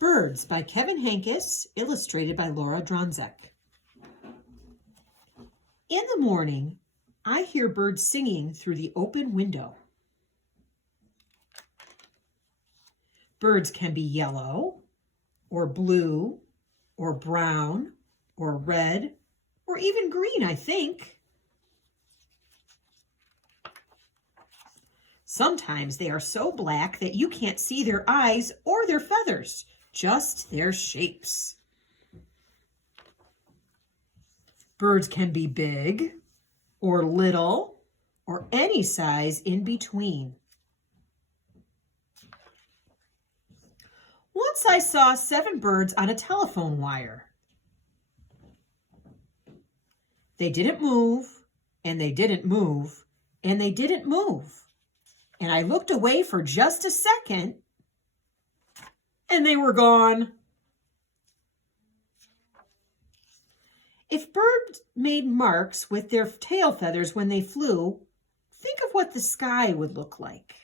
Birds by Kevin Hankus, illustrated by Laura Dronzek. In the morning, I hear birds singing through the open window. Birds can be yellow, or blue, or brown, or red, or even green, I think. Sometimes they are so black that you can't see their eyes or their feathers, just their shapes. Birds can be big, or little, or any size in between. Once I saw 7 birds on a telephone wire. They didn't move, and they didn't move, and they didn't move. And I looked away for just a second, and they were gone. If birds made marks with their tail feathers when they flew, think of what the sky would look like.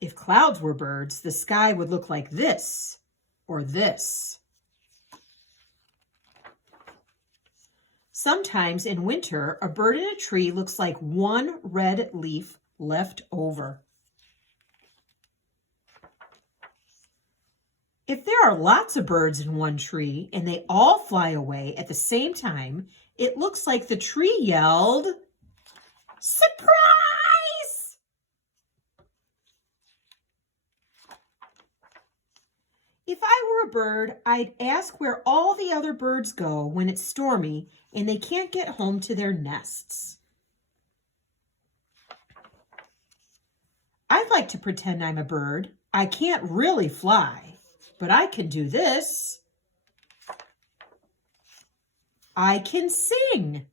If clouds were birds, the sky would look like this or this. Sometimes in winter, a bird in a tree looks like one red leaf left over. If there are lots of birds in one tree and they all fly away at the same time, it looks like the tree yelled, "Surprise!" If I were a bird, I'd ask where all the other birds go when it's stormy and they can't get home to their nests. I'd like to pretend I'm a bird. I can't really fly, but I can do this. I can sing.